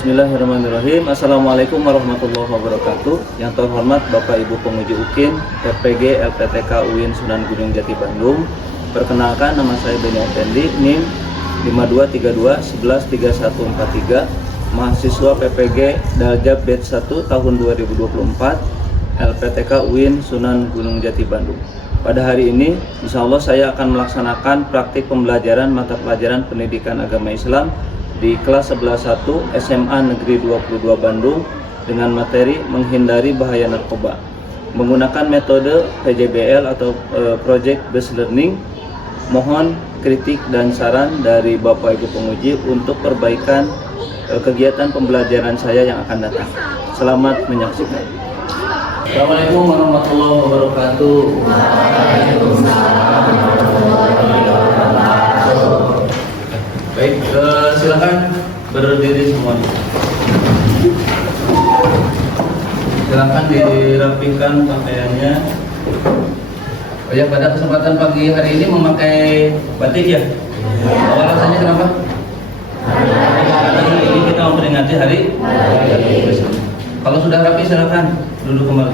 Bismillahirrahmanirrahim. Assalamualaikum warahmatullahi wabarakatuh. Yang terhormat Bapak Ibu Penguji UKIN, PPG LPTK UIN Sunan Gunung Jati Bandung. Perkenalkan, nama saya Beni Effendi, NIM 5232113143, mahasiswa PPG Daljab Batch 1 tahun 2024, LPTK UIN Sunan Gunung Jati Bandung. Pada hari ini, insya Allah saya akan melaksanakan praktik pembelajaran mata pelajaran pendidikan agama Islam di kelas 11.1 SMA Negeri 22 Bandung dengan materi menghindari bahaya narkoba menggunakan metode PJBL atau Project Based Learning. Mohon kritik dan saran dari Bapak Ibu penguji untuk perbaikan kegiatan pembelajaran saya yang akan datang. Selamat menyaksikan. Assalamualaikum warahmatullahi wabarakatuh. Baik, silakan berdiri semuanya. Silakan dirapikan pakaiannya. Oh ya, pada kesempatan pagi hari ini memakai batik ya? Alasannya kenapa? Hari ini kita memperingati hari. Kalau sudah rapi silakan duduk kembali.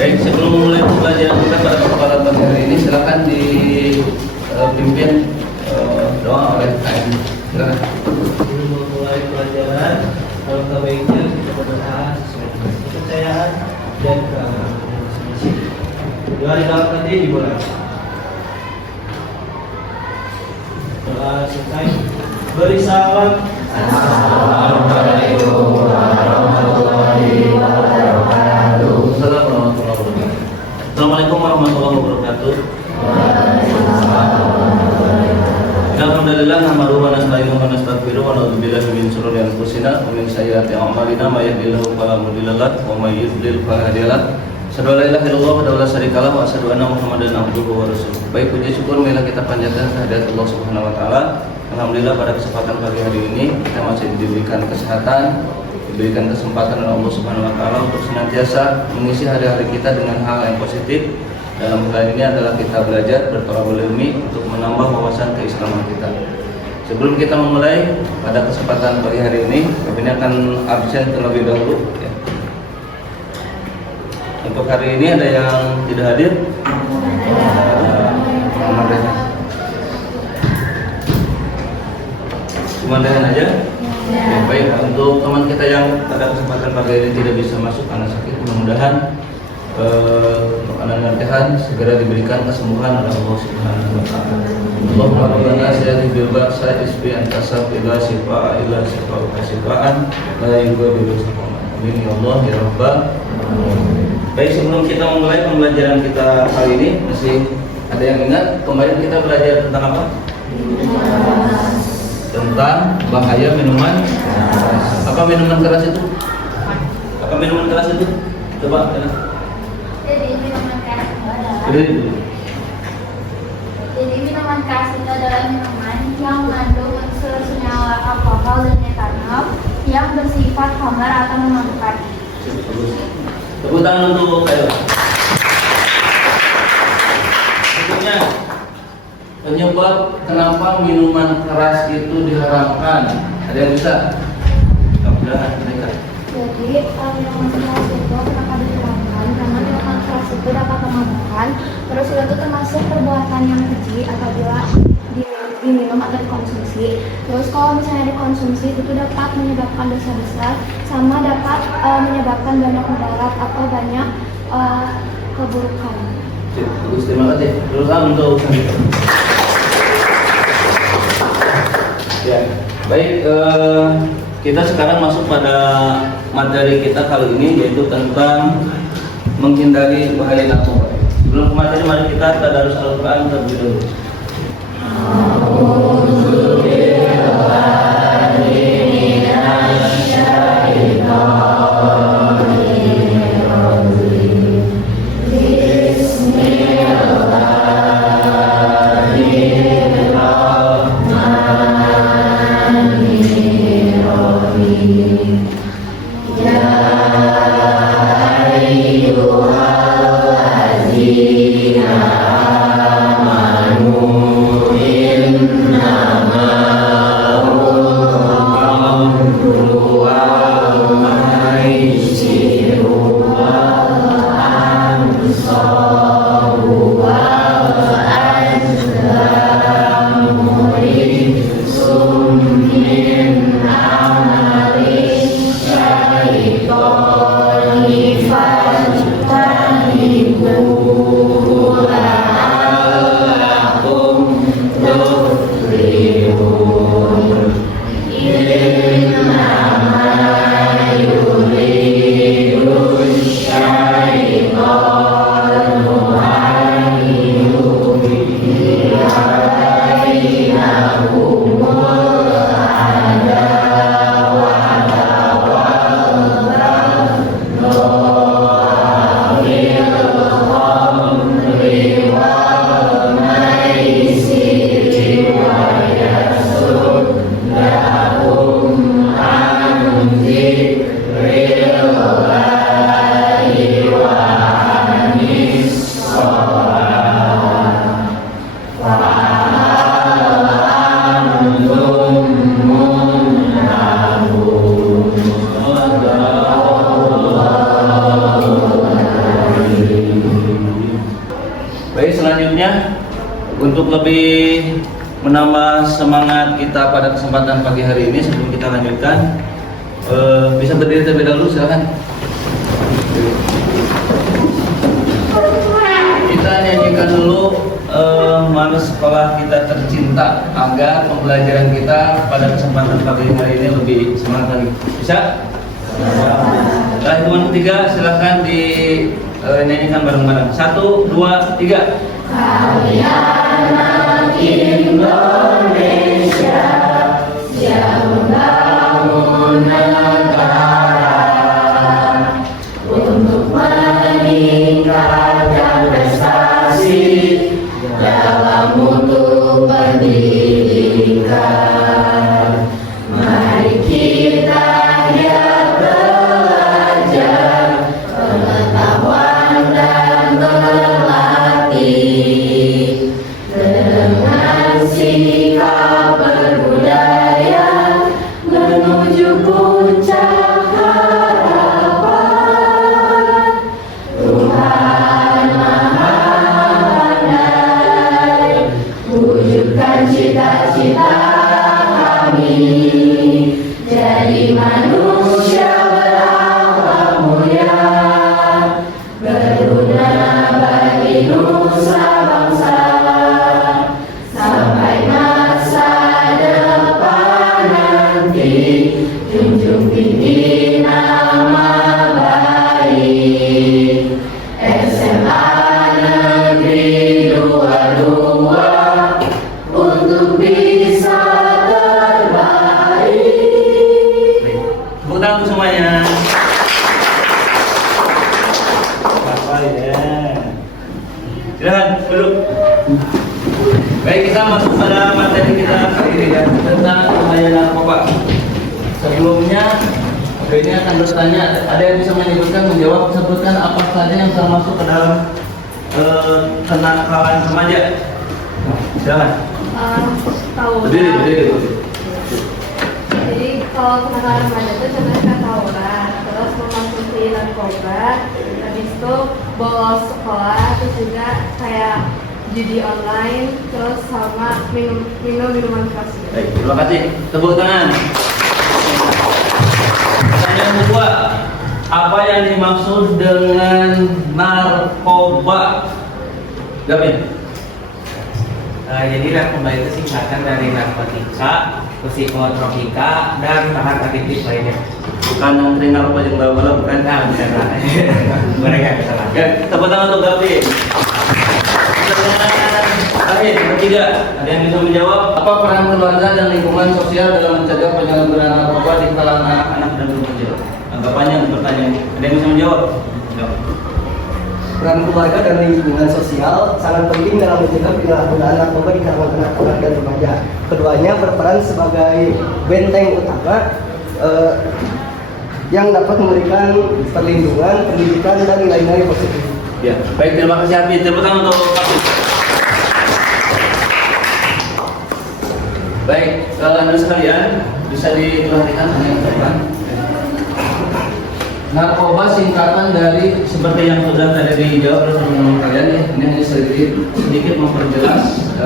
Baik, sebelum memulai pembelajaran kita pada kesempatan pagi hari ini, silakan dipimpin doa oleh KM. Silakan. Sebelum memulai pelajaran, alangkah baiknya kita berdoa sesuai dengan kepercayaan dan keagamaan masing-masing. Doa di dalam tadi dimulai. Doa selesai. Beri salam. Assalamualaikum warahmatullahi wabarakatuh. Assalamualaikum warahmatullahi wabarakatuh. Alhamdulillah, nahmaduhu wa nasta'inuhu wa nastaghfiruh wa na'udzu billahi min shururi anfusina wa min sayyiati a'malina may yahdihillahu fala mudilla lahu wa may yudlil fala hadiya lahu. Asyhadu an la ilaha illallah wa la syarika lahu wa asyhadu anna Muhammadan abduhu wa rasuluh. Baik, puji syukur marilah kita panjatkan kehadirat Allah Subhanahu wa taala. Alhamdulillah, pada kesempatan pagi hari ini kita masih diberikan kesehatan, diberikan kesempatan oleh Allah Subhanahu wa taala untuk senantiasa mengisi hari-hari kita dengan hal yang positif. Dalam hal ini adalah kita belajar bertolabul ilmi untuk menambah wawasan keislaman kita. Sebelum kita memulai pada kesempatan pagi hari ini akan absen terlebih dahulu ya. Untuk hari ini ada yang tidak hadir? Cuma Dehan aja? Ya, baik, untuk teman kita yang pada kesempatan pagi ini tidak bisa masuk karena sakit, mudah-mudahan anak Dehan segera diberikan kesembuhan oleh Allah Subhanahu wa taala. Allahumma rabbana asyhadu bil ba'sa isbi antasab ila sifa ila sifa kasifaan la yughadiru saqama. Amin ya Allah ya rabbal alamin. Baik, sebelum kita memulai pembelajaran kita kali ini, masih ada yang ingat kemarin kita belajar tentang apa? Tentang bahaya minuman keras. Apa minuman keras itu? Apa minuman keras itu? Coba. Jadi minuman keras itu adalah minuman yang mengandung unsur senyawa alkohol dan metanol yang bersifat khamar atau memabukkan. Tepuk tangan untuk saya. Berikutnya, penyebab kenapa minuman keras itu diharamkan. Ada yang bisa? Mudah-mudahan mereka. Jadi minuman keras itu kenapa diharamkan? Karena minuman keras itu dapat memabukkan. Terus itu termasuk perbuatan yang keji apabila diminum atau dikonsumsi. Terus kalau misalnya dikonsumsi itu dapat menyebabkan dosa besar, sama dapat menyebabkan banyak mudarat atau banyak keburukan. Bagus, terima kasih. Berusaha untuk ya. Baik, kita sekarang masuk pada materi kita kali ini, yaitu tentang menghindari bahaya narkoba. Sebelum ke materi, mari kita tadarus Al-Quran terlebih dahulu. Ya Untuk lebih menambah semangat kita pada kesempatan pagi hari ini, sebelum kita lanjutkan, bisa berdiri terlebih dahulu, silakan. Kita nyanyikan dulu Mana Sekolah Kita Tercinta agar pembelajaran kita pada kesempatan pagi hari ini lebih semangat lagi. Bisa? Nah, hitungan ketiga silahkan dinyanyikan bareng-bareng. 1, 2, 3. Kalian anak Indonesia yang membangun negara untuk meningkatkan prestasi dalam mutu pendidikan. Mari kita giat belajar pengetahuan dan berlatih dengan sikap berbudaya menuju puncak harapan. Tuhan Maha Pandai, wujudkan cita-cita kami jadi manusia berakhlak mulia, berguna bagi nusa bangsa sampai masa depan nanti. Junjung tinggi nama baik SMA Negeri 22 untuk bisa terbaik. Tepuk tangan untuk semuanya. Apa ya? Silakan duduk. Baik, kita masuk pada materi kita kali ini ya, tentang bahaya narkoba. Sebelumnya, ini akan bertanya, ada yang bisa menjawab, sebutkan apa saja yang termasuk ke dalam kenakalan remaja. Silakan. Berdiri. Jadi kalau kenakalan remaja itu contohnya tawuran, terus mengkonsumsi narkoba, habis itu bolos sekolah, terus juga kayak judi online, terus sama minum minuman keras. Baik, terima kasih. Tepuk tangan. Pertanyaan kedua, apa yang dimaksud dengan narkoba? Gavin. Jadi narkoba itu singkatan dari narkotika, psikotropika, dan bahan adiktif lainnya. Bukan yang sering narkoba yang bala-bala, bukan? Nah, bisa lah. Mereka bisa lah. Ya, tepuk tangan untuk Gavin. Akhir, ketiga, ada yang bisa menjawab? Apa peran keluarga dan lingkungan sosial dalam mencegah penyalahgunaan narkoba di kalangan anak-anak dan remaja? Agak panjang pertanyaan. Ada yang bisa menjawab? Jawab. Peran keluarga dan lingkungan sosial sangat penting dalam mencegah penyalahgunaan narkoba di kalangan anak-anak dan remaja. Keduanya berperan sebagai benteng utama yang dapat memberikan perlindungan, pendidikan, dan nilai-nilai positif. Ya, baik, terima kasih Habib. Tepuk tangan untuk Habib. Baik, Anda sekalian bisa diperhatikan hanya yang depan. Narkoba singkatan dari seperti yang sudah tadi dijawab oleh teman-teman kalian ya. Ini hanya sedikit memperjelas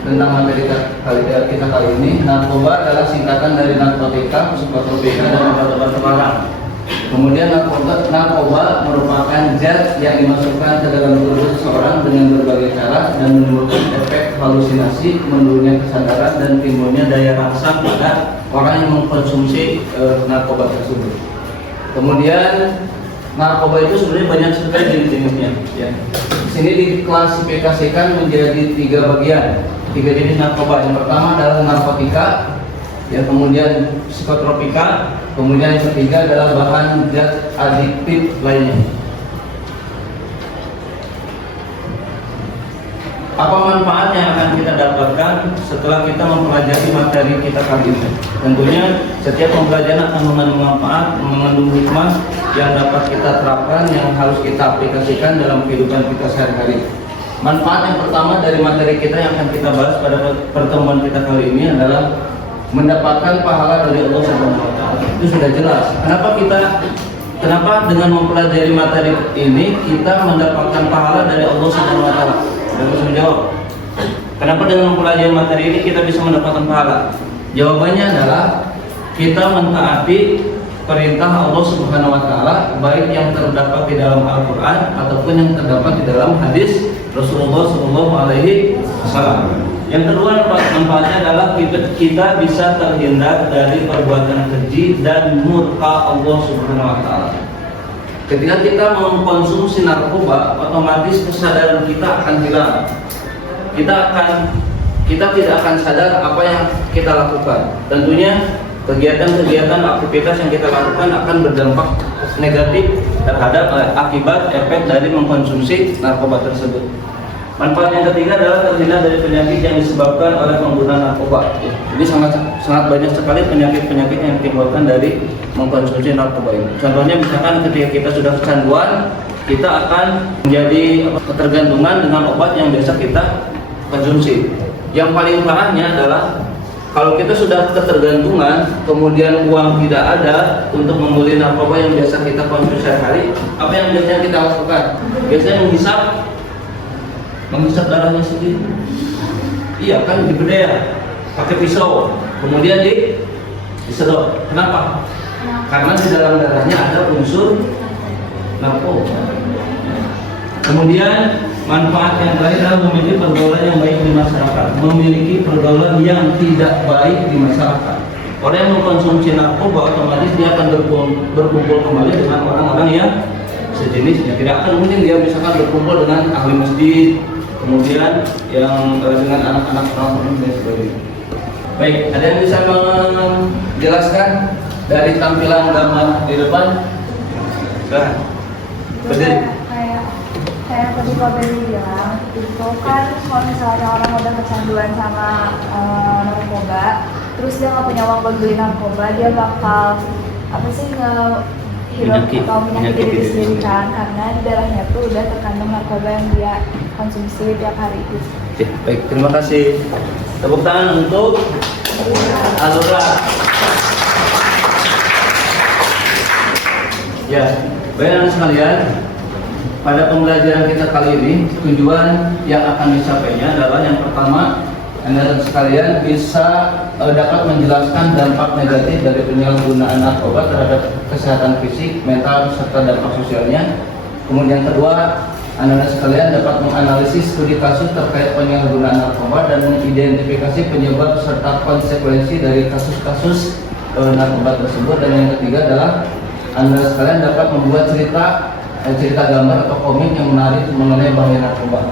tentang materi kita kali ini. Narkoba adalah singkatan dari narkotika, psikotropika, dan obat-obat terlarang. Kemudian narkoba merupakan zat yang dimasukkan ke dalam tubuh seseorang dengan berbagai cara dan menimbulkan efek halusinasi, menurunnya kesadaran, dan timbulnya daya rangsang pada orang yang mengkonsumsi narkoba tersebut. Kemudian narkoba itu sebenarnya banyak sekali jenis-jenisnya. Ya. Di sini diklasifikasikan menjadi 3 bagian, 3 jenis narkoba. Yang pertama adalah narkotika, yang kemudian psikotropika, kemudian yang ketiga adalah bahan zat adiktif lainnya. Apa manfaat yang akan kita dapatkan setelah kita mempelajari materi kita kali ini? Tentunya setiap pembelajaran akan mengandung manfaat, mengandung hikmah yang dapat kita terapkan, yang harus kita aplikasikan dalam kehidupan kita sehari-hari. Manfaat yang pertama dari materi kita yang akan kita bahas pada pertemuan kita kali ini adalah mendapatkan pahala dari Allah Subhanahu wa taala. Itu sudah jelas. Kenapa dengan mempelajari materi ini kita mendapatkan pahala dari Allah Subhanahu wa taala? Sudah bisa menjawab? Kenapa dengan mempelajari materi ini kita bisa mendapatkan pahala? Jawabannya adalah kita mentaati perintah Allah Subhanahu wa taala, baik yang terdapat di dalam Al-Qur'an ataupun yang terdapat di dalam hadis Rasulullah Shallallahu alaihi wasallam. Yang kedua manfaatnya adalah kita bisa terhindar dari perbuatan keji dan murka Allah Subhanahu wa taala. Ketika kita mengkonsumsi narkoba, otomatis kesadaran kita akan hilang. Kita tidak akan sadar apa yang kita lakukan. Tentunya kegiatan-kegiatan aktivitas yang kita lakukan akan berdampak negatif terhadap akibat efek dari mengkonsumsi narkoba tersebut. Manfaat yang ketiga adalah terhindar dari penyakit yang disebabkan oleh penggunaan narkoba. Jadi sangat banyak sekali penyakit-penyakit yang ditimbulkan dari mengkonsumsi narkoba ini. Contohnya misalkan ketika kita sudah kecanduan, kita akan menjadi ketergantungan dengan obat yang biasa kita konsumsi. Yang paling parahnya adalah kalau kita sudah ketergantungan, kemudian uang tidak ada untuk membeli narkoba yang biasa kita konsumsi sehari-hari, apa yang biasanya kita lakukan? Biasanya menghisap darahnya sendiri. Iya kan, dibedel pakai pisau, kemudian disedot. Kenapa? Karena di dalam darahnya ada unsur narkoba. Kemudian manfaat yang terakhir adalah memiliki pergaulan yang baik di masyarakat. Memiliki pergaulan yang tidak baik di masyarakat. Orang yang mengkonsumsi narkoba otomatis dia akan berkumpul kembali dengan orang-orang yang sejenisnya. Tidak akan mungkin dia misalkan berkumpul dengan ahli masjid, kemudian yang dengan anak-anak orang dan sebagainya. Baik, ada yang bisa menjelaskan dari tampilan gambar di depan? Berdiri. Kayak tadi Pak Beli bilang, itu kan kalau misalnya orang udah kecanduan sama narkoba, terus dia nggak punya uang buat beli narkoba, dia bakal hidup atau menyakiti diri sendiri kan, karena di darahnya tuh udah terkandung narkoba yang dia konsumsi tiap hari itu. Oke, baik, terima kasih. Tepuk tangan untuk Alura. Ya, baik anak sekalian. Pada pembelajaran kita kali ini, tujuan yang akan disapainya adalah yang pertama, Anda sekalian bisa dapat menjelaskan dampak negatif dari penyalahgunaan narkoba terhadap kesehatan fisik, mental, serta dampak sosialnya. Kemudian kedua, Anda sekalian dapat menganalisis studi kasus terkait penyalahgunaan narkoba dan mengidentifikasi penyebab serta konsekuensi dari kasus-kasus narkoba tersebut. Dan yang ketiga adalah Anda sekalian dapat membuat cerita gambar atau komik yang menarik mengenai bahaya narkoba.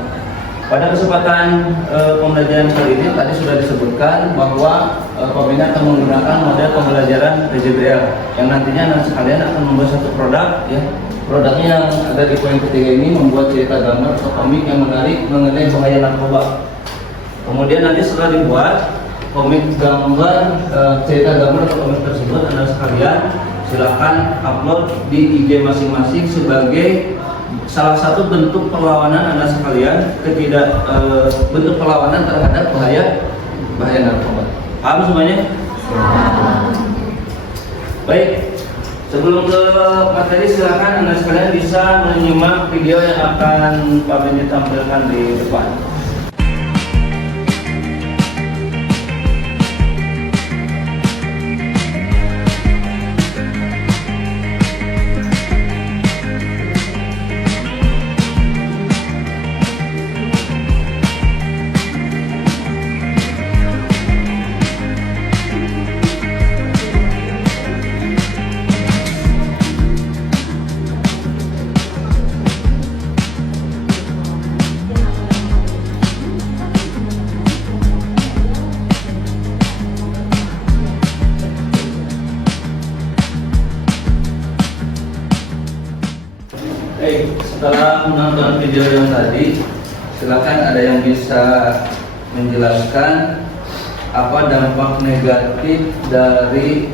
Pada kesempatan pembelajaran kali ini tadi sudah disebutkan bahwa pembina akan menggunakan model pembelajaran PJBL yang nantinya nanti sekalian akan membuat satu produk, ya. Produknya yang ada di poin ketiga ini membuat cerita gambar atau komik yang menarik mengenai bahaya narkoba. Kemudian nanti setelah dibuat komik gambar, cerita gambar atau komik tersebut, Anda sekalian silakan upload di IG masing-masing sebagai salah satu bentuk perlawanan Anda sekalian bentuk perlawanan terhadap bahaya narkoba. Paham semuanya? Baik, sebelum ke materi silakan Anda sekalian bisa menyimak video yang akan Pak Benny tampilkan di depan. Setelah menonton video yang tadi, silakan ada yang bisa menjelaskan apa dampak negatif dari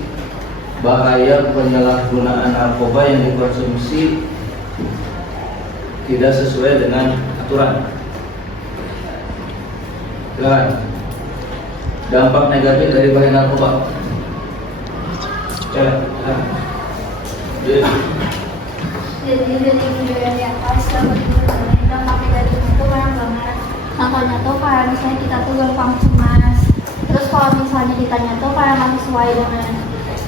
bahaya penyalahgunaan narkoba yang dikonsumsi tidak sesuai dengan aturan. Silakan. Dampak negatif dari bahaya narkoba. Silakan. Jadi dari video yang di atas dapat diketahui dampak negatif itu banyak banget. contohnya tuh kayak misalnya kita tuh gampang cemas. Terus kalau misalnya ditanya tuh kayak nggak sesuai dengan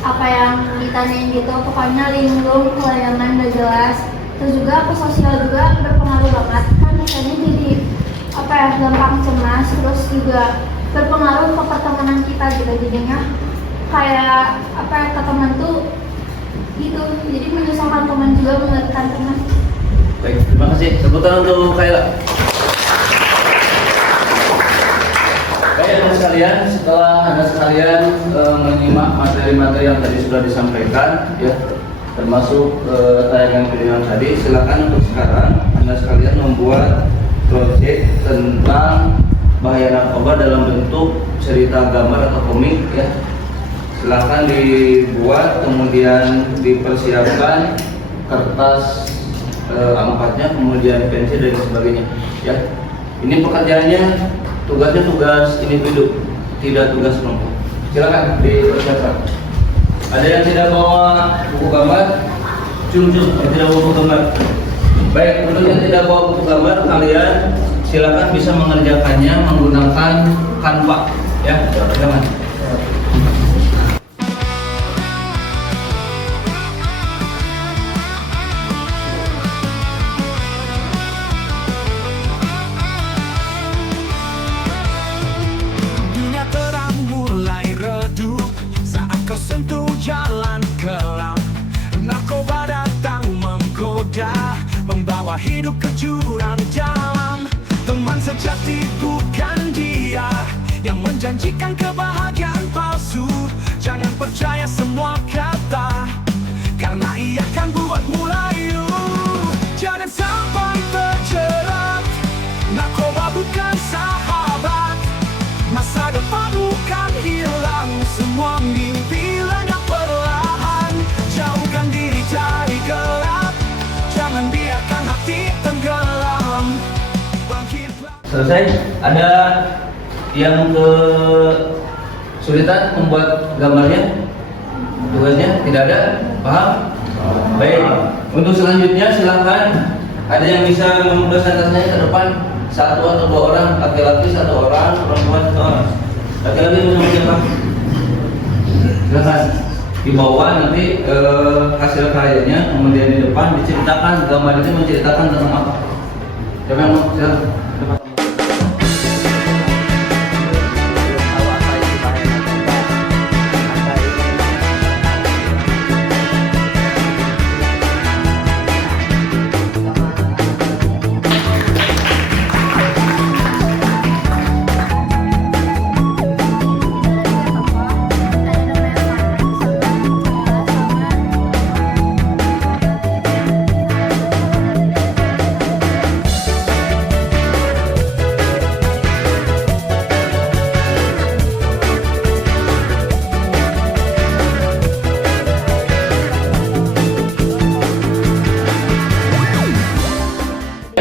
apa yang ditanyain gitu, pokoknya linglung, kelayangan, gak jelas. Terus juga ke sosial juga berpengaruh banget kan, misalnya jadi apa ya, gampang cemas. Terus juga berpengaruh ke pertemanan kita gitu, jadinya kayak apa ya, ke teman tuh gitu, jadi menyusahkan teman juga, mengeluarkan teman. Baik, terima kasih. Tepuk tangan untuk Kayla. Baik, anak sekalian, setelah anak sekalian menyimak materi-materi yang tadi sudah disampaikan, ya, termasuk tayangan video yang tadi, silakan untuk sekarang anak sekalian membuat proyek tentang bahaya narkoba dalam bentuk cerita gambar atau komik, ya. Silakan dibuat, kemudian dipersiapkan kertas A4-nya, kemudian pensil dan sebagainya, ya. Ini pekerjaannya, tugasnya tugas individu, tidak tugas kelompok. Silakan dipersiapkan. Ada yang tidak bawa buku gambar? Yang tidak bawa buku gambar. Baik, untuk yang tidak bawa buku gambar, kalian silakan bisa mengerjakannya menggunakan Canva, ya. Silakan. Dunia terang mulai redup saat kau sentuh jalan kelam. Narkoba datang menggoda, membawa hidup ke jurang dalam. Teman sejati bukan dia yang menjanjikan kebahagiaan palsu. Jangan percaya semua kata, karena ia akan buatmu layu. Jangan sampai terjerat, narkoba bukan sahabat. Masa depan bukan hilang, semua mimpi lenyap perlahan. Jauhkan diri dari gelap, jangan biarkan hati tenggelam. Bangkitlah. Selesai? Ada yang kesulitan membuat gambarnya? Tugasnya? Tidak ada? Paham? Baik. Untuk selanjutnya silakan ada yang bisa mempresentasinya ke depan. Satu atau dua orang, laki-laki satu orang, perempuan satu orang. Laki-laki bisa siapa? Silakan. Di bawah nanti hasil karyanya, kemudian di depan diceritakan, gambar itu menceritakan tentang apa. Siapa yang mau? Silakan.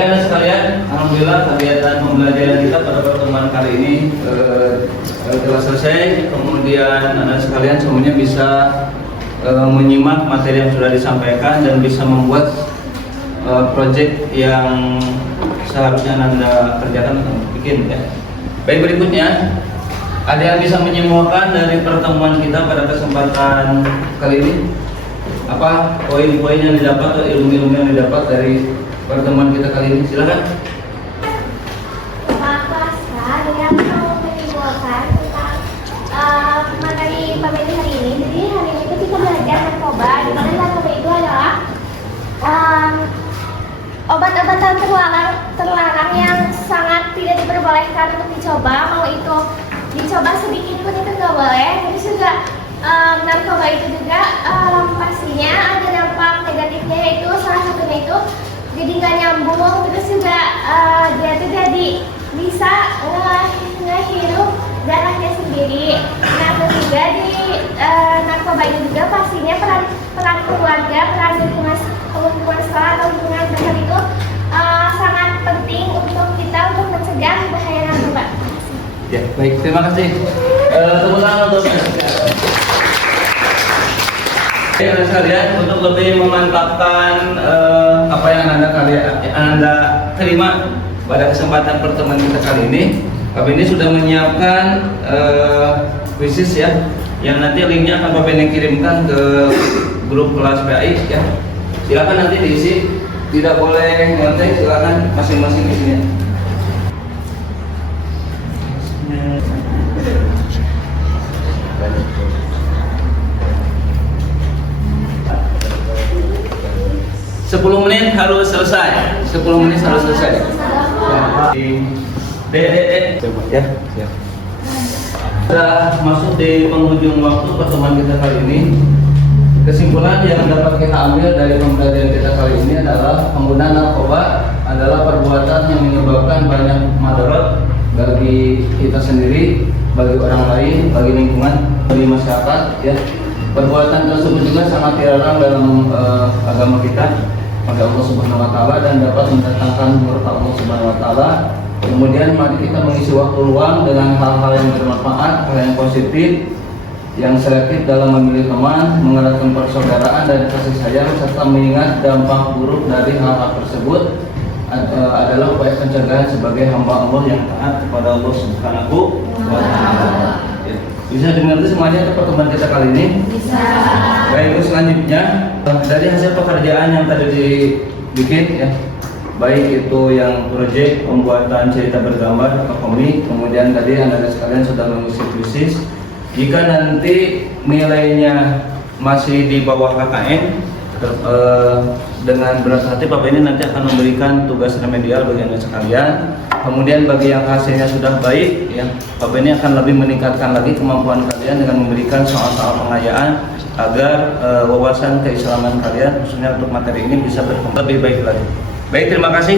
Sekalian, alhamdulillah kegiatan pembelajaran kita pada pertemuan kali ini telah selesai. Kemudian anak sekalian semuanya bisa menyimak materi yang sudah disampaikan dan bisa membuat proyek yang seharusnya Anda kerjakan atau bikin, ya. Baik, berikutnya ada yang bisa menyimpulkan dari pertemuan kita pada kesempatan kali ini? Apa poin-poin yang didapat atau ilmu-ilmu yang didapat dari pertemuan kita kali ini? Silakan. Pak Klasra, yang mau menyimpulkan tentang materi pemilih hari ini. Jadi hari ini kita belajar narkoba, di mana narkoba itu adalah obat-obatan terlarang yang sangat tidak diperbolehkan untuk dicoba. Mau itu dicoba sedikit pun itu nggak boleh. Terus juga narkoba itu juga pastinya ada dampak negatifnya, yaitu salah satunya itu jadi nggak nyambung. Terus juga dia tuh jadi bisa ngehirup darahnya sendiri. Nah, terus juga di narkoba itu juga pastinya peran keluarga, peran lingkungan sekolah atau lingkungan dekat itu sangat penting untuk kita untuk mencegah bahaya narkoba. Ya, baik, terima kasih. Tepuk tangan untuk anak sekalian, untuk lebih memantapkan apa yang Anda terima pada kesempatan pertemuan kita kali ini, Pak Benny sudah menyiapkan quizzes ya, yang nanti linknya akan Pak Benny kirimkan ke grup kelas PAI ya. Silakan nanti diisi, tidak boleh ngontek, silakan masing-masing isinya. Sepuluh menit harus selesai. 10 menit harus selesai. Ya. Sudah masuk di penghujung waktu pertemuan kita kali ini. Kesimpulan yang dapat kita ambil dari pembelajaran kita kali ini adalah penggunaan narkoba adalah perbuatan yang menyebabkan banyak madarat bagi kita sendiri, bagi orang lain, bagi lingkungan, bagi masyarakat. Ya. Perbuatan tersebut juga sangat dilarang dalam agama kita pada Allah Subhanahu Wa Taala dan dapat mendatangkan murka Allah Subhanahu Wa Taala. Kemudian mari kita mengisi waktu luang dengan hal-hal yang bermanfaat, hal yang positif, yang selektif dalam memilih teman, mengeratkan persaudaraan dan kasih sayang, serta mengingat dampak buruk dari hal-hal tersebut adalah upaya pencegahan sebagai hamba Allah yang taat kepada Allah Subhanahu Wa Taala. Bisa dimengerti semuanya ke pertemuan kita kali ini? Bisa. Baik, selanjutnya dari hasil pekerjaan yang tadi dibikin ya, baik itu yang proyek pembuatan cerita bergambar atau komik, kemudian tadi Anda sekalian sudah mengisi krisis. Jika nanti nilainya masih di bawah KKN, dengan berat hati Bapak ini nanti akan memberikan tugas remedial bagi Anda sekalian. Kemudian bagi yang hasilnya sudah baik, ya, Bapak ini akan lebih meningkatkan lagi kemampuan kalian dengan memberikan soal-soal pengayaan agar wawasan keislaman kalian khususnya untuk materi ini bisa berkembang lebih baik lagi. Baik, terima kasih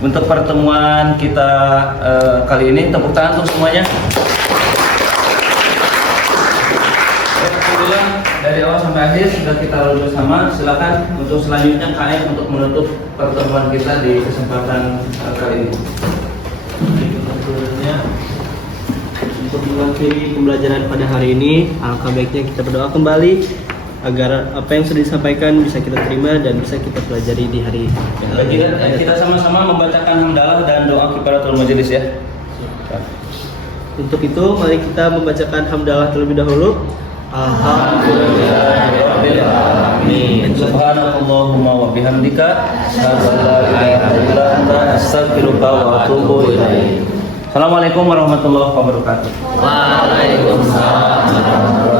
untuk pertemuan kita kali ini. Tepuk tangan untuk semuanya. Alhamdulillah dari awal sampai akhir sudah kita lalui bersama. Silakan untuk selanjutnya KM untuk menutup pertemuan kita di kesempatan kali ini. Untuk mengakhiri pembelajaran pada hari ini, alangkah baiknya kita berdoa kembali agar apa yang sudah disampaikan bisa kita terima dan bisa kita pelajari di hari yang kita sama-sama membacakan hamdalah dan doa kifaratul majelis ya. Untuk itu mari kita membacakan hamdalah terlebih dahulu. Alhamdulillahirabbil alamin. Subhanakallahumma wa bihamdika asyhadu an la ilaha illa anta astaghfiruka wa atubu ilaik. Assalamualaikum warahmatullahi wabarakatuh. Waalaikumsalam.